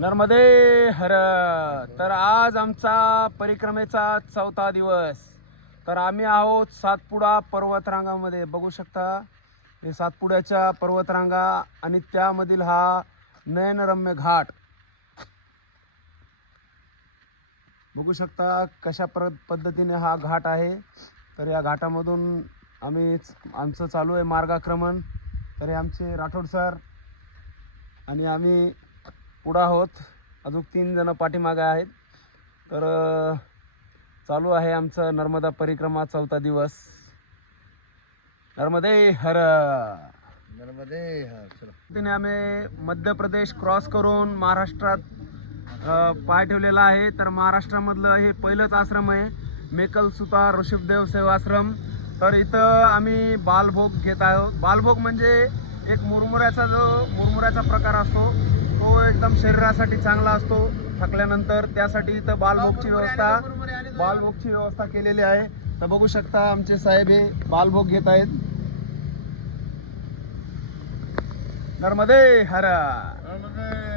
नर्मदे हर. तर आज आमचा परिक्रमेचा 4था दिवस. तर आम्ही आहोत सातपुडा पर्वतरांगामध्ये. बघू शकता हे सातपुड्याच्या पर्वतरांगा आणि त्यामधील हा नयनरम्य घाट. बघू शकता कशा पद्धतीने हा घाट आहे. तर या घाटामधून आमचं चालू आहे मार्गक्रमण. तर हे आमचे राठोड सर आणि आम्ही पुढं आहोत. अजून 3 जण पाठीमागे आहेत. तर चालू आहे आमचं नर्मदा परिक्रमा 4था दिवस. नर्मदे हर. नर्मदे हर. चला. तिने आम्ही मध्य प्रदेश क्रॉस करून महाराष्ट्रात पाय ठेवलेला आहे. तर महाराष्ट्रामधलं हे पहिलंच आश्रम आहे, मेकल सुतार ऋषभदेव सेवाश्रम. तर इथं आम्ही बालभोग घेत आहोत. बालभोग म्हणजे एक मुरमुऱ्याचा प्रकार असतो. तो एकदम शरीरासाठी चांगला असतो थकल्यानंतर. त्यासाठी इथं बालभोगची व्यवस्था केलेली आहे. तर बघू शकता आमचे साहेब हे बालभोग घेत आहेत. नर्मदे हर. नर्मदे